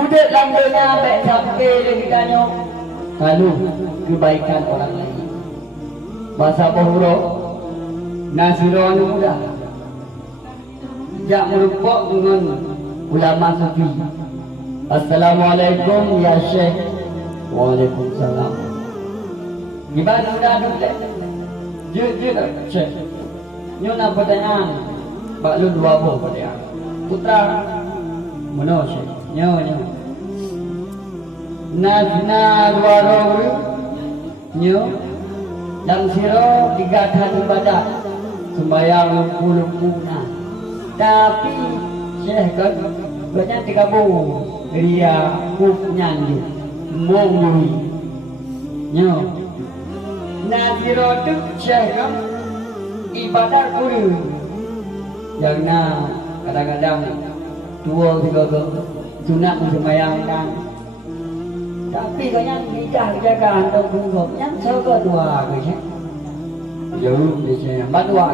Mudah lamanya baik sampai lagi tanya. Lalu kebaikan orang lain. Bahasa Bahura Nasirun muda. Jak merupak dengan ulama sufi. Assalamualaikum ya Syekh. Waalaikumsalam. Gimana sudah dulu? Jujur Syekh. Nyona pertanyaan. Pak lu dua buah pertanyaan. Putra mana Syekh? Nyo. Nazna dua roh. Nyo. Dan siro tiga tahun ibadat sembahyang lumpuh-lumpuhna. Tapi Syekh kan banyak digabung dia nyanyi mongui nyo. Nah siro tu Syekh kan ibadat guru yang kadang-kadang dua tiga sunat sembahyang kan. Tapi kanya lidah jaga untuk bungkuk yang sega dua ke jauh di sini badua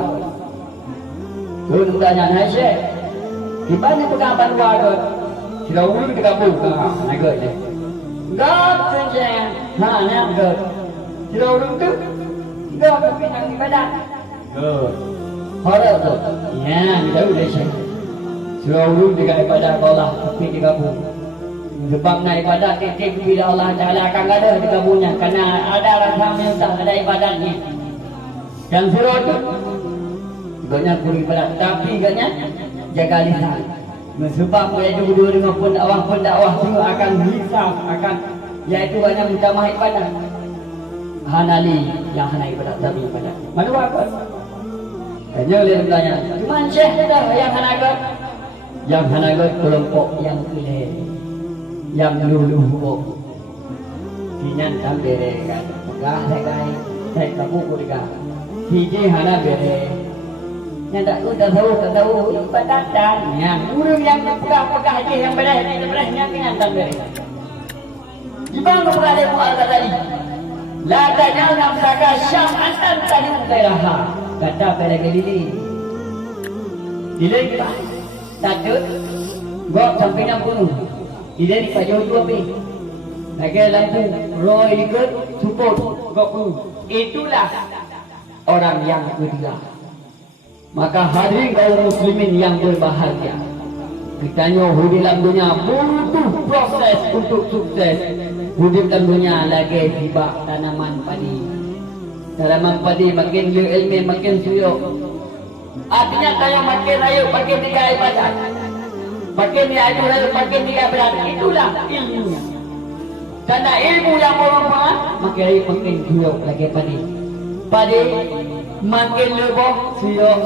tu tanya hai Syekh gimana pegang badua tu tidak ulu kita buka nak ke je gak saja nak ke tidak ulu tu gak tapi nak ibadat harap tu ya jauh di sini tidak ulu dengan ibadat Allah tapi digabung. Sebab nak ibadat titik bila Allah Ta'ala akan ada di kabulnya. Kerana ada rasa minta ada ibadatnya. Yang suruh itu banyak guru ibadat. Tapi banyak jaga lisan. Sebab boleh dua dengan pun dakwah semua akan hisap. Iaitu banyak menjamah ibadat. Hanali yang hana ibadat tapi ibadat. Mana apa? Hanya boleh bertanya. Cuma Syekh dah yang hana yang hana kelompok yang pilih. Yang luluh kinyan tam bere kan pegah saya kamu kuriga hiji hana bere nyanda ku tahu ibadat dan yang urang yang pegah aja yang beres yang kinyan tam bere gimana kepada mual tadi la tajal nafsaka syam'an tadi utairaha kata pada gelili dilai kita takut gok sampai 60 dia di pajau tu apa? Lagi lampu roh ikut support gokku. Itulah orang yang ketiga. Maka hadirin kaum muslimin yang berbahagia. Kitanya hidup dalam dunia butuh proses untuk sukses. Hidup dalam dunia lagi tiba tanaman padi. Tanaman padi makin ilmu makin suyuk. Artinya kaya makin rayu makin tiga ibadat. Makin dia ajar, makin dia berat. Itulah ilmu. Karena ilmu yang bermanfaat, makin suyuk lagi padi makin lebih suyuk.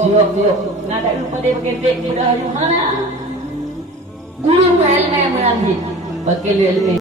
Nada ilmu padi makin tek mudah mana? Guru ilmu yang menanti, makin ilmu.